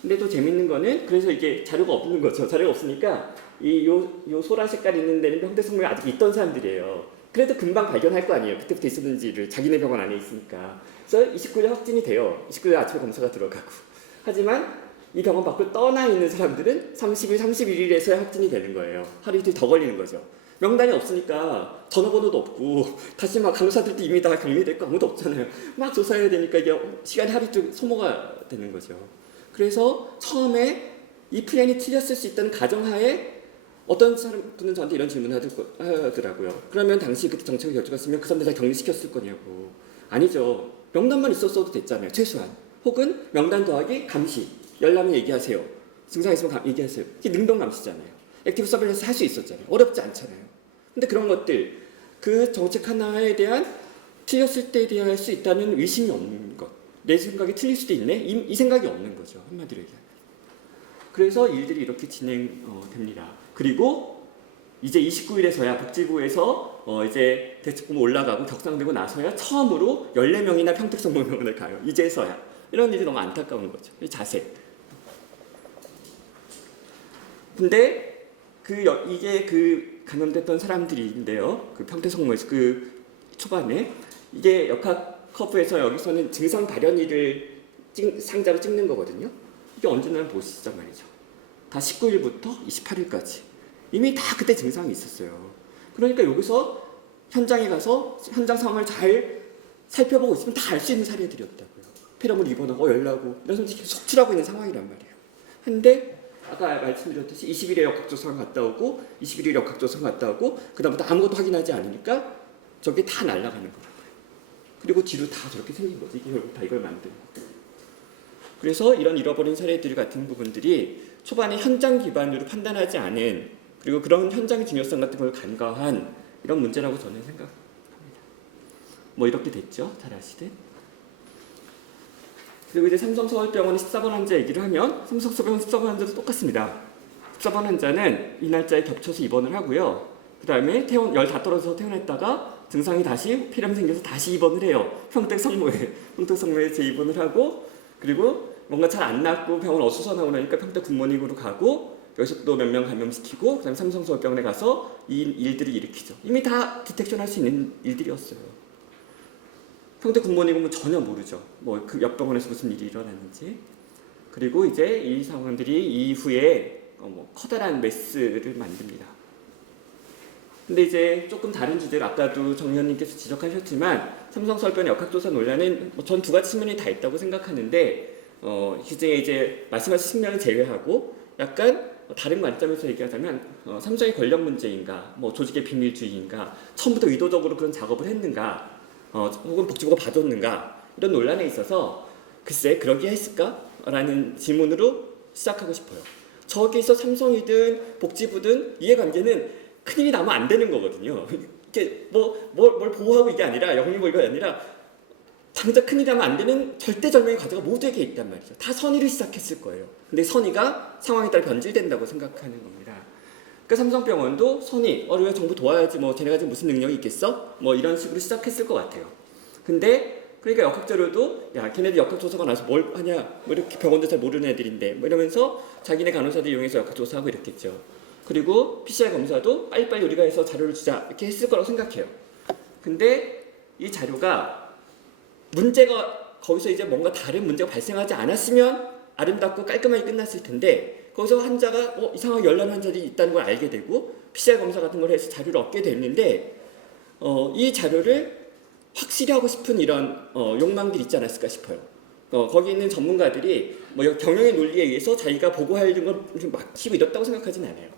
근데 또 재밌는 거는 그래서 이게 자료가 없는 거죠. 자료가 없으니까 요 소라 색깔 있는 데는 평택성모에 아직 있던 사람들이에요. 그래도 금방 발견할 거 아니에요. 그때부터 있었는지를 자기네 병원 안에 있으니까. 그래서 29일 확진이 돼요. 29일 아침에 검사가 들어가고. 하지만 이 병원 밖으로 떠나 있는 사람들은 30일, 31일에서야 확진이 되는 거예요. 하루 이틀 더 걸리는 거죠. 명단이 없으니까 전화번호도 없고 다시 막 간호사들도 이미 다 격리됐고 아무도 없잖아요. 막 조사해야 되니까 이게 시간이 하루 이틀 소모가 되는 거죠. 그래서 처음에 이 플랜이 틀렸을 수 있다는 가정하에 어떤 사람들은 저한테 이런 질문을 하더라고요. 그러면 당시 그때 정책을 결정했으면 그 사람들 다 격리시켰을 거냐고. 아니죠. 명단만 있었어도 됐잖아요. 최소한. 혹은 명단 더하기 감시. 열나면 얘기하세요. 증상 있으면 얘기하세요. 이게 능동 감시잖아요. 액티브 서빌런스 할 수 있었잖아요. 어렵지 않잖아요. 근데 그런 것들, 그 정책 하나에 대한 틀렸을 때에 대한 할 수 있다는 의심이 없는 것. 내 생각이 틀릴 수도 있네? 이 생각이 없는 거죠. 한마디로 얘기하면. 그래서 일들이 이렇게 진행됩니다. 그리고 이제 29일에서야 복지부에서 이제 대책본 올라가고 격상되고 나서야 처음으로 14명이나 평택성모병원을 가요. 이제서야. 이런 일이 너무 안타까운 거죠. 자세. 근데 이게 그 감염됐던 사람들인데요. 그 평택성모에서 그 초반에 이게 역학 커브에서 여기서는 증상 발현일을 상자로 찍는 거거든요. 이게 언제나 보시죠 말이죠. 다 19일부터 28일까지. 이미 다 그때 증상이 있었어요. 그러니까 여기서 현장에 가서 현장 상황을 잘 살펴보고 있으면 다 알 수 있는 사례들이었다고요. 폐렴을 입원하고 열나고 이런 사람들이 계속 속출하고 있는 상황이란 말이에요. 근데 아까 말씀드렸듯이 20일에 역학조사관 갔다 오고 21일 역학조사관 갔다 오고 그다음부터 아무것도 확인하지 않으니까 저게 다 날아가는 거라고요. 그리고 뒤로 다 저렇게 생긴 거지. 이게 결국 다 이걸 만든 거예요. 그래서 이런 잃어버린 사례들 같은 부분들이 초반에 현장 기반으로 판단하지 않은 그리고 그런 현장의 중요성 같은 걸 간과한 이런 문제라고 저는 생각합니다. 뭐 이렇게 됐죠. 잘 아시듯. 그리고 이제 삼성서울병원 14번 환자 얘기를 하면 삼성서울병원 14번 환자도 똑같습니다. 14번 환자는 이 날짜에 겹쳐서 입원을 하고요. 그 다음에 열 다 떨어져서 퇴원했다가 증상이 다시 폐렴 생겨서 다시 입원을 해요. 평택성모에 재입원을 하고 그리고 뭔가 잘 안 낫고 병원 어수선하고 나니까 평택 굿모닝으로 가고 여기서 또 몇 명 감염시키고 그다음에 삼성서울병원에 가서 이 일들을 일으키죠. 이미 다 디텍션할 수 있는 일들이었어요. 평택 굿모닝은 전혀 모르죠. 뭐 그 옆 병원에서 무슨 일이 일어났는지. 그리고 이제 이 상황들이 이후에 커다란 메스를 만듭니다. 근데 이제 조금 다른 주제로 아까도 정 의원님께서 지적하셨지만 삼성서울병원 역학조사 논란은 전 두 가지 측면이 다 있다고 생각하는데 그중에 이제 말씀하신 측면을 제외하고 약간 다른 관점에서 얘기하자면 삼성의 권력 문제인가, 뭐 조직의 비밀주의인가, 처음부터 의도적으로 그런 작업을 했는가, 혹은 복지부가 봐줬는가 이런 논란에 있어서 글쎄 그러기야 했을까라는 질문으로 시작하고 싶어요. 저기서 삼성이든 복지부든 이해관계는 큰일이 나면 안 되는 거거든요. 이게 뭘 보호하고 이게 아니라 영리고 이거 아니라 당장 큰일이 나면 안 되는 절대절명의 과제가 모두에게 있단 말이죠. 다 선의를 시작했을 거예요. 근데 선의가 상황에 따라 변질된다고 생각하는 겁니다. 그러니까 삼성병원도 선의, 우리가 정부 도와야지 뭐 쟤네가 지금 무슨 능력이 있겠어? 뭐 이런 식으로 시작했을 것 같아요. 근데 그러니까 역학조료도 야 걔네들 역학조사가 나서 뭘 하냐 뭐 이렇게 병원도 잘 모르는 애들인데 뭐 이러면서 자기네 간호사들 이용해서 역학조사하고 이랬겠죠. 그리고 PCR 검사도 빨리빨리 우리가 해서 자료를 주자 이렇게 했을 거라고 생각해요. 근데 이 자료가 문제가 거기서 이제 뭔가 다른 문제가 발생하지 않았으면 아름답고 깔끔하게 끝났을 텐데 거기서 환자가 이상하게 열난 환자들이 있다는 걸 알게 되고 PCR 검사 같은 걸 해서 자료를 얻게 됐는데 이 자료를 확실히 하고 싶은 이런 욕망들이 있지 않았을까 싶어요. 거기 있는 전문가들이 뭐 경영의 논리에 의해서 자기가 보고할 걸 막히고 이렇다고 생각하진 않아요.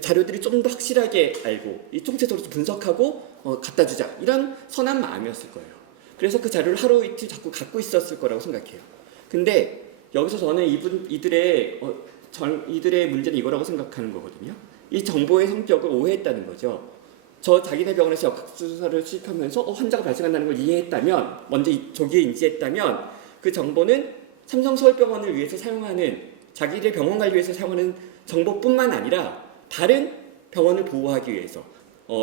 자료들이 좀 더 확실하게 알고 이 총체적으로 분석하고 갖다 주자 이런 선한 마음이었을 거예요. 그래서 그 자료를 하루 이틀 자꾸 갖고 있었을 거라고 생각해요. 근데 여기서 저는 이들의 문제는 이거라고 생각하는 거거든요. 이 정보의 성격을 오해했다는 거죠. 자기네 병원에서 역학조사를 수집하면서 환자가 발생한다는 걸 이해했다면, 먼저 조기에 인지했다면 그 정보는 삼성서울병원을 위해서 사용하는 자기들 병원 관리 위해서 사용하는 정보뿐만 아니라 다른 병원을 보호하기 위해서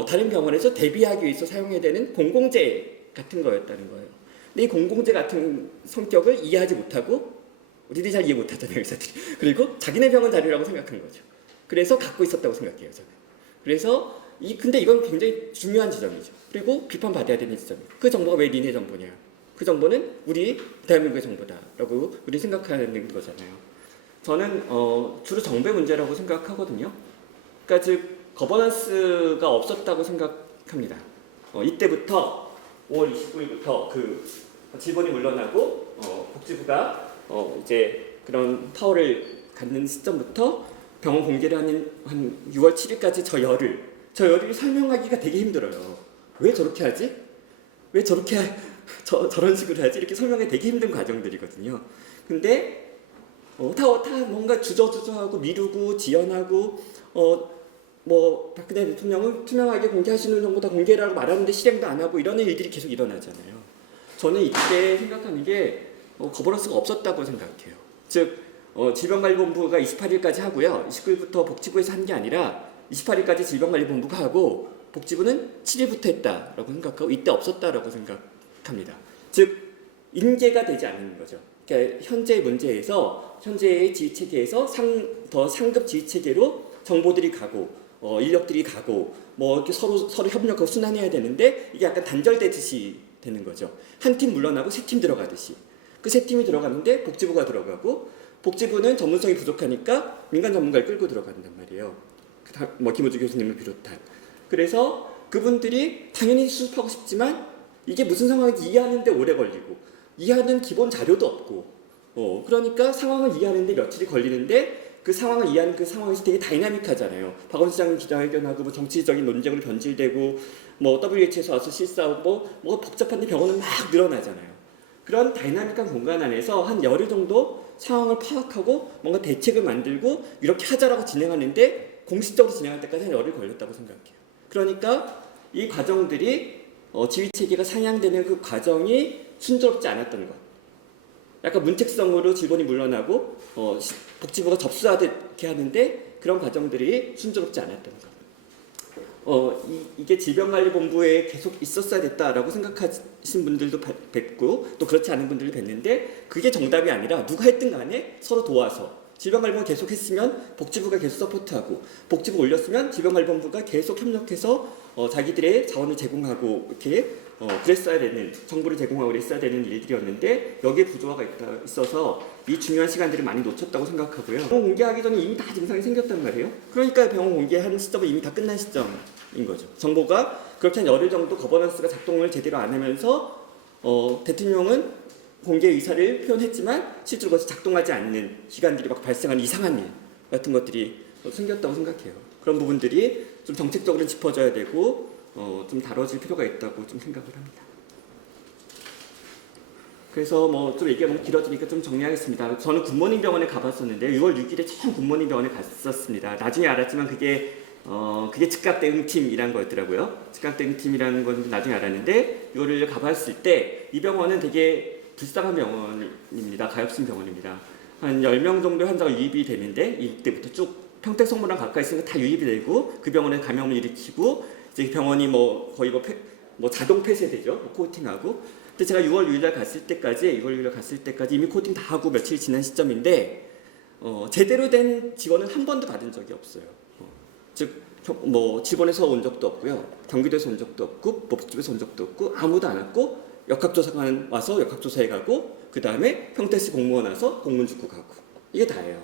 다른 병원에서 대비하기 위해서 사용해야 되는 공공재 같은 거였다는 거예요. 근데 이 공공재 같은 성격을 이해하지 못하고 우리들이 잘 이해 못하잖아요, 의사들이. 그리고 자기네 병원 자료라고 생각한 거죠. 그래서 갖고 있었다고 생각해요, 저는. 그래서 근데 이건 굉장히 중요한 지점이죠. 그리고 비판받아야 되는 지점이에요. 그 정보가 왜 니네 정보냐? 그 정보는 우리 대한민국의 정보다라고 우리 생각하는 거잖아요. 저는 주로 정부의 문제라고 생각하거든요. 그러니까 즉 거버넌스가 없었다고 생각합니다. 이때부터 5월 29일부터 그 질본이 물러나고 복지부가 이제 그런 파워를 갖는 시점부터 병원 공개를 하는 한 6월 7일까지 저 열을 설명하기가 되게 힘들어요. 왜 저렇게 하지? 왜 저렇게 저런 식으로 하지? 이렇게 설명하기 되게 힘든 과정들이거든요. 근데 다 뭔가 주저하고 미루고 지연하고 뭐 박근혜 대통령은 투명하게 공개하시는 정보 다 공개라고 말하는데 실행도 안 하고 이런 일들이 계속 일어나잖아요. 저는 이때 생각하는 게 거버넌스가 없었다고 생각해요. 즉 질병관리본부가 28일까지 하고요. 29일부터 복지부에서 한 게 아니라 28일까지 질병관리본부가 하고 복지부는 7일부터 했다라고 생각하고 이때 없었다라고 생각합니다. 즉 인계가 되지 않는 거죠. 그러니까 현재의 문제에서 현재의 지휘체계에서 더 상급 지휘체계로 정보들이 가고 인력들이 가고 뭐 이렇게 서로 협력하고 순환해야 되는데 이게 약간 단절되듯이 되는 거죠. 한 팀 물러나고 세 팀 들어가듯이. 그 세 팀이 들어가는데 복지부가 들어가고 복지부는 전문성이 부족하니까 민간 전문가를 끌고 들어간단 말이에요. 뭐 김우주 교수님을 비롯한. 그래서 그분들이 당연히 수습하고 싶지만 이게 무슨 상황인지 이해하는데 오래 걸리고 이해하는 기본 자료도 없고 그러니까 상황을 이해하는데 며칠이 걸리는데 그 상황을 이해하는 그 상황에서 되게 다이나믹하잖아요. 박원순 시장님 기자회견하고 뭐 정치적인 논쟁으로 변질되고 뭐 WH에서 와서 실사하고 뭐 복잡한데 병원은 막 늘어나잖아요. 그런 다이나믹한 공간 안에서 한 열흘 정도 상황을 파악하고 뭔가 대책을 만들고 이렇게 하자라고 진행하는데 공식적으로 진행할 때까지 한 열흘 걸렸다고 생각해요. 그러니까 이 과정들이 지휘체계가 상향되는 그 과정이 순조롭지 않았던 것. 약간 문책성으로 질본이 물러나고 복지부가 접수하듯 이렇게 하는데 그런 과정들이 순조롭지 않았던 것. 이게 질병관리본부에 계속 있었어야 됐다라고 생각하신 분들도 뵙고 또 그렇지 않은 분들도 뵀는데 그게 정답이 아니라 누가 했든 간에 서로 도와서 질병관리본부가 계속 했으면 복지부가 계속 서포트하고 복지부 올렸으면 질병관리본부가 계속 협력해서 자기들의 자원을 제공하고 이렇게 그랬어야 되는 정보를 제공하고 그랬어야 되는 일들이었는데 여기에 부조화가 있어서 이 중요한 시간들을 많이 놓쳤다고 생각하고요. 병원 공개하기 전에 이미 다 증상이 생겼단 말이에요. 그러니까 병원 공개하는 시점은 이미 다 끝난 시점인 거죠. 정보가 그렇게 한 열흘 정도 거버넌스가 작동을 제대로 안 하면서 대통령은 공개 의사를 표현했지만 실제로 그것이 작동하지 않는 기관들이 막 발생하는 이상한 일 같은 것들이 생겼다고 생각해요. 그런 부분들이 좀 정책적으로 짚어져야 되고 좀 다뤄질 필요가 있다고 좀 생각을 합니다. 그래서 뭐 좀 얘기가 너무 길어지니까 좀 정리하겠습니다. 저는 굿모닝 병원에 가봤었는데 6월 6일에 처음 굿모닝 병원에 갔었습니다. 나중에 알았지만 그게 즉각 대응팀이란 거였더라고요. 즉각 대응팀이라는 건 나중에 알았는데 이거를 가봤을 때 이 병원은 되게 불쌍한 병원입니다. 가엾은 병원입니다. 한 10명 정도 환자가 유입이 되는데 이때부터 쭉 평택성모랑 가까이 있으니까 다 유입이 되고 그 병원에 감염을 일으키고 이제 병원이 뭐 거의 뭐 자동 폐쇄되죠. 코팅하고. 근데 제가 6월 6일 갔을 때까지 이미 코팅 다 하고 며칠 지난 시점인데 제대로 된 지원을 한 번도 받은 적이 없어요. 즉 뭐 지번에서 온 적도 없고요, 경기도에서 온 적도 없고, 뭐 복지부에서 온 적도 없고, 아무도 안 왔고, 역학조사관 와서 역학조사해 가고, 그 다음에 평택시 공무원 와서 공문 주고 가고, 이게 다예요.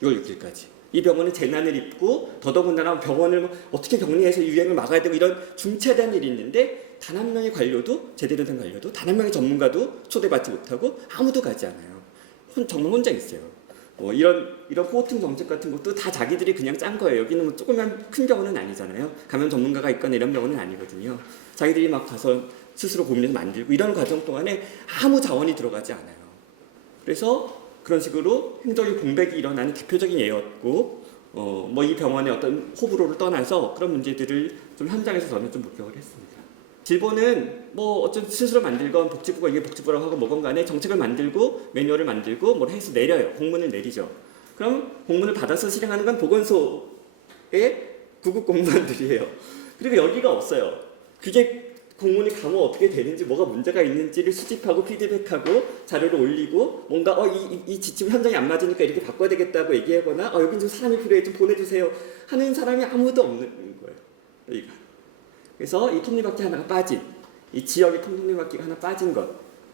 6월 6일까지. 이 병원은 재난을 입고 더더군다나 병원을 어떻게 격리해서 유행을 막아야 되고 이런 중차대한 일이 있는데 단 한 명의 관료도, 제대로 된 관료도, 단 한 명의 전문가도 초대받지 못하고 아무도 가지 않아요. 정말 혼자 있어요. 이런 코호팅 정책 같은 것도 다 자기들이 그냥 짠 거예요. 여기는 뭐 조그만 큰 병원은 아니잖아요. 감염 전문가가 있거나 이런 병원은 아니거든요. 자기들이 막 가서 스스로 고민해서 만들고 이런 과정 동안에 아무 자원이 들어가지 않아요. 그래서 그런 식으로 행정의 공백이 일어나는 대표적인 예였고, 뭐 이 병원의 어떤 호불호를 떠나서 그런 문제들을 좀 현장에서 저는 좀 목격을 했습니다. 질본은 뭐 어쨌든 스스로 만들건 복지부가 이게 복지부라고 하고 뭐건 간에 정책을 만들고 매뉴얼을 만들고 뭘 해서 내려요. 공문을 내리죠. 그럼 공문을 받아서 실행하는 건 보건소의 구급 공무원들이에요. 그리고 여기가 없어요. 그게 공문이 가면 어떻게 되는지 뭐가 문제가 있는지를 수집하고 피드백하고 자료를 올리고 뭔가 이 지침 현장이 안 맞으니까 이렇게 바꿔야 되겠다고 얘기하거나 여긴 좀 사람이 필요해 좀 보내주세요 하는 사람이 아무도 없는 거예요. 여기가. 그래서 이 톱니바퀴 하나가 빠진, 이 지역의 톱니바퀴가 하나 빠진 것.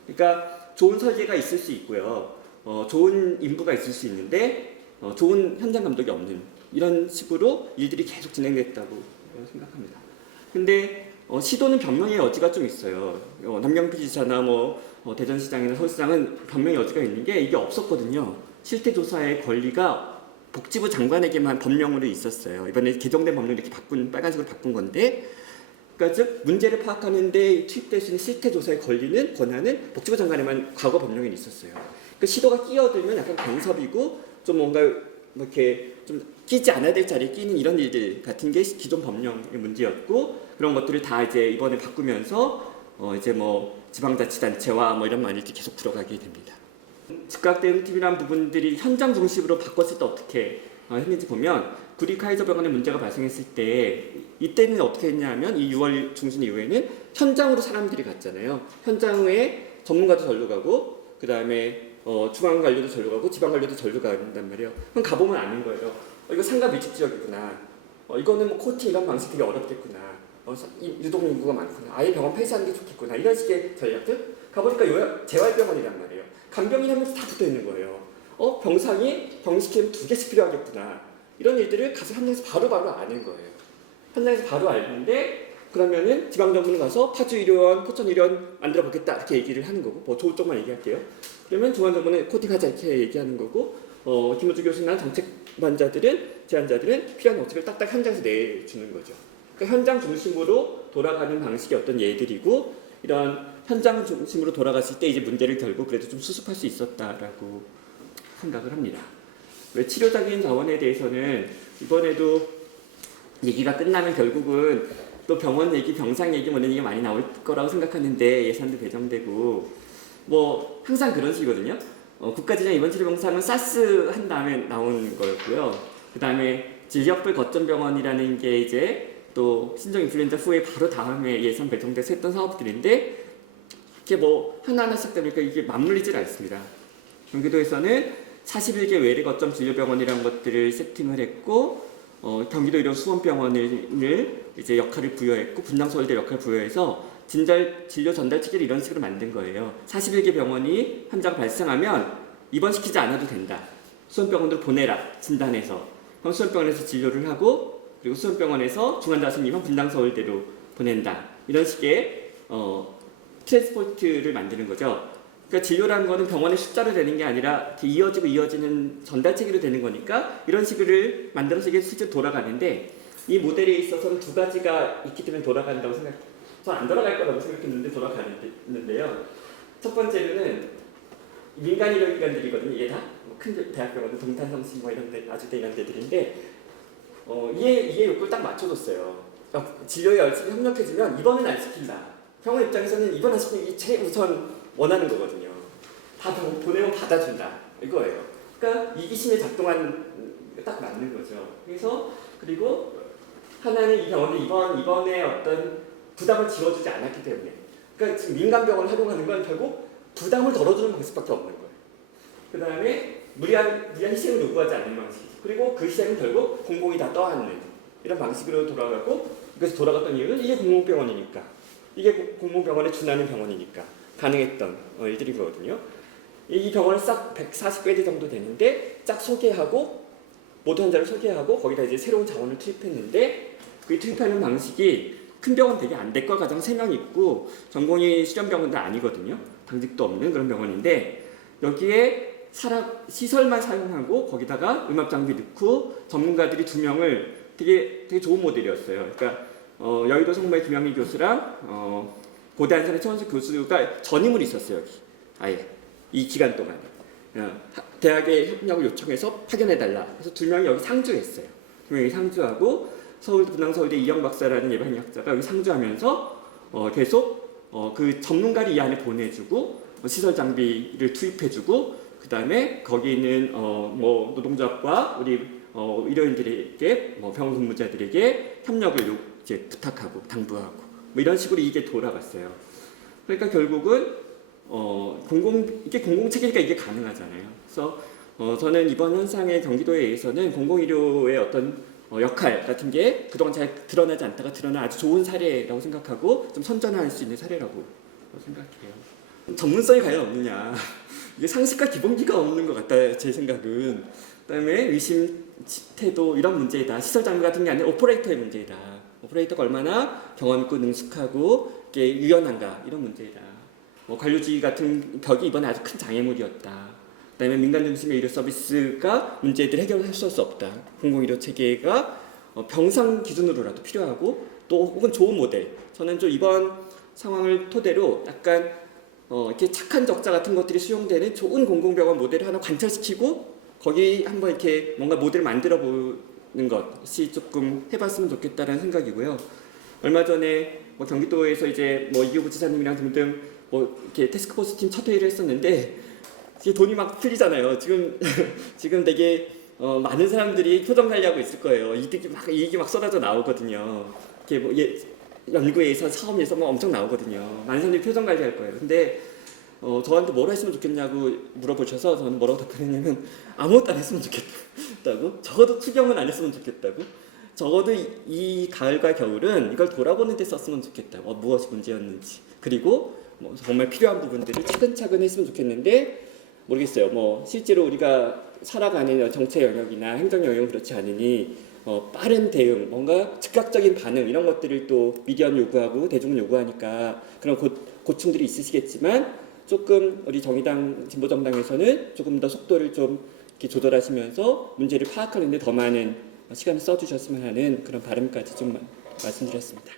그러니까 좋은 설계가 있을 수 있고요. 좋은 인부가 있을 수 있는데 좋은 현장 감독이 없는 이런 식으로 일들이 계속 진행됐다고 생각합니다. 근데 시도는 변명의 여지가 좀 있어요. 남경필지사나 대전시장이나 서울시장은 변명의 여지가 있는 게 이게 없었거든요. 실태조사의 권리가 복지부 장관에게만 법령으로 있었어요. 이번에 개정된 법령을 이렇게 빨간색으로 바꾼 건데, 그러니까 즉 문제를 파악하는 데 투입될 수 있는 실태조사의 권한은 복지부 장관에만 과거 법령에 있었어요. 그러니까 시도가 끼어들면 약간 간섭이고 좀 뭔가 이렇게 좀 끼지 않아야 될 자리에 끼는 이런 일들 같은 게 기존 법령의 문제였고, 그런 것들을 다 이제 이번에 바꾸면서 이제 지방자치단체와 이런 말들이 계속 들어가게 됩니다. 즉각 대응팀이라는 부분들이 현장 중심으로 바꿨을 때 어떻게 했는지 보면, 구리 카이저 병원에 문제가 발생했을 때 이때는 어떻게 했냐면 이 6월 중순 이후에는 현장으로 사람들이 갔잖아요. 현장에 전문가도 절로 가고 그 다음에 중앙 관료도 절로 가고 지방 관료도 절로 간단 말이에요. 그럼 가보면 아는 거예요. 이거 상가 밀집 지역이구나. 이거는 코팅 이런 방식 되게 어렵겠구나. 유동 인구가 많구나. 아예 병원 폐쇄하는 게 좋겠구나. 이런 식의 전략들. 가보니까 재활병원이란 말이에요. 간병인 하면서 다 붙어 있는 거예요. 병상이 병식회는 2개씩 필요하겠구나. 이런 일들을 가서 현장에서 바로바로 아는 거예요. 현장에서 바로 알는데 그러면은 지방정부는 가서 파주의료원, 포천의료원 만들어 보겠다 이렇게 얘기를 하는 거고, 좋을 쪽만 얘기할게요. 그러면 중앙정부는 코팅하자 이렇게 얘기하는 거고, 김우주 교수나 제한자들은 필요한 정책을 딱딱 현장에서 내주는 거죠. 그러니까 현장 중심으로 돌아가는 방식의 어떤 예들이고, 이런 현장 중심으로 돌아갔을 때 이제 문제를 결국 그래도 좀 수습할 수 있었다라고 생각을 합니다. 왜 치료적인 자원에 대해서는 이번에도 얘기가 끝나면 결국은 또 병원 얘기, 병상 얘기 이런 얘기가 많이 나올 거라고 생각하는데, 예산도 배정되고 항상 그런 식이거든요. 국가지정 입원치료병상은 사스 한 다음에 나온 거였고요. 그 다음에 진료약물 거점병원이라는 게 이제 또 신종 인플루엔자 후에 바로 다음에 예산 배정돼서 했던 사업들인데, 이렇게 하나하나씩 되니까 이게 맞물리질 않습니다. 경기도에서는 41개 외래 거점 진료병원이라는 것들을 세팅을 했고, 경기도 의료 수원병원을 이제 역할을 부여했고, 분당서울대 역할을 부여해서 진료 전달 체계를 이런 식으로 만든 거예요. 41개 병원이 환자가 발생하면 입원시키지 않아도 된다. 수원병원으로 보내라, 진단해서. 그럼 수원병원에서 진료를 하고, 그리고 수원병원에서 중환자 생기면 분당서울대로 보낸다. 이런 식의 트랜스포트를 만드는 거죠. 그러니까 진료라는 거는 병원의 숫자로 되는 게 아니라 이렇게 이어지고 이어지는 전달 체계로 되는 거니까 이런 식을 만들어서 이게 실제 돌아가는데 이 모델에 있어서는 두 가지가 있기 때문에 돌아간다고 전 안 돌아갈 거라고 생각했는데 돌아가는데요. 첫 번째로는 민간 의료기관들이거든요. 이게 다뭐 큰 대학병원, 동탄성심 뭐 이런 데 아주 이런 데들인데 이해 욕구를 딱 맞춰줬어요. 진료에 열심히 협력해주면 입원은 안 시킨다. 병원 입장에서는 입원 안 시키는 게 제일 우선 원하는 거거든요. 다 보내면 받아준다. 이거예요. 그러니까 이기심에 작동한 딱 맞는 거죠. 그리고 하나는 이 병원이 이번에 어떤 부담을 지워주지 않았기 때문에. 그러니까 지금 민간병원을 활용하는 건 결국 부담을 덜어주는 방식밖에 없는 거예요. 그 다음에 무리한 희생을 요구하지 않는 방식이죠. 그리고 그 희생은 결국 공공이 다 떠안는 이런 방식으로 돌아가고 그래서 돌아갔던 이유는 이게 공공병원이니까 이게 공공병원에 준하는 병원이니까 가능했던 일들이거든요. 이 병원을 싹 140베드 정도 되는데 쫙 소개하고 모든 환자를 소개하고 거기다 이제 새로운 자원을 투입했는데 그 투입하는 방식이 큰 병원 되게 안 될 걸 가장 3명 있고 전공의 실험병원도 아니거든요. 당직도 없는 그런 병원인데 여기에 시설만 사용하고 거기다가 음압 장비 넣고 전문가들이 2명을 되게 좋은 모델이었어요. 그러니까 여의도 성모의 김영희 교수랑 고대 한산의 최원수 교수가 전임을 있었어요. 여기 아예 이 기간 동안 대학에 협력을 요청해서 파견해달라. 그래서 2명이 여기 상주했어요. 2명이 상주하고 분당서울대 이영 박사라는 예방의학자가 여기 상주하면서 계속 그 전문가를 이 안에 보내주고 시설 장비를 투입해주고 그 다음에 거기 있는 뭐 노동조합과 우리 의료인들에게 병원 근무자들에게 협력을 이제 부탁하고 당부하고 뭐 이런 식으로 이게 돌아갔어요. 그러니까 결국은 이게 공공체계니까 이게 가능하잖아요. 그래서 저는 이번 현상의 경기도에 의해서는 공공의료의 어떤 역할 같은 게 그동안 잘 드러나지 않다가 드러난 아주 좋은 사례라고 생각하고 좀 선전할 수 있는 사례라고 생각해요. 전문성이 과연 없느냐. 이게 상식과 기본기가 없는 것 같다 제 생각은. 그다음에 의심 태도 이런 문제이다. 시설 장비 같은 게 아니라 오퍼레이터의 문제이다. 오퍼레이터가 얼마나 경험 있고 능숙하고 이게 유연한가 이런 문제이다. 관료주의 같은 벽이 이번에 아주 큰 장애물이었다. 그다음에 민간 중심의 의료 서비스가 문제들을 해결할 수 없다. 공공의료 체계가 병상 기준으로라도 필요하고 또 혹은 좋은 모델. 저는 좀 이번 상황을 토대로 약간 이렇게 착한 적자 같은 것들이 수용되는 좋은 공공병원 모델을 하나 관철시키고 거기 한번 이렇게 뭔가 모델을 만들어 보는 것이 조금 해봤으면 좋겠다는 생각이고요. 얼마 전에 경기도에서 이제 이규부 지사님이랑 등등 이렇게 태스크포스 팀 첫 회의를 했었는데 이게 돈이 막 풀리잖아요. 지금 되게 많은 사람들이 표정 관리하고 있을 거예요. 이익이 막 쏟아져 나오거든요. 이렇게 연구에서 사업에서 엄청 나오거든요. 많은 사람들이 표정 관리할 거예요. 근데 저한테 뭐라 했으면 좋겠냐고 물어보셔서 저는 뭐라고 답변했냐면 아무것도 안 했으면 좋겠다고. 적어도 추경은 안 했으면 좋겠다고. 적어도 이 가을과 겨울은 이걸 돌아보는 데 썼으면 좋겠다고. 무엇이 문제였는지. 그리고 정말 필요한 부분들을 차근차근 했으면 좋겠는데 모르겠어요. 실제로 우리가 살아가는 정책 영역이나 행정 영역은 그렇지 않으니 빠른 대응, 뭔가 즉각적인 반응 이런 것들을 또 미디어는 요구하고 대중은 요구하니까 그런 고충들이 있으시겠지만 조금 우리 정의당 진보정당에서는 조금 더 속도를 좀 이렇게 조절하시면서 문제를 파악하는 데 더 많은 시간을 써주셨으면 하는 그런 바람까지 좀 말씀드렸습니다.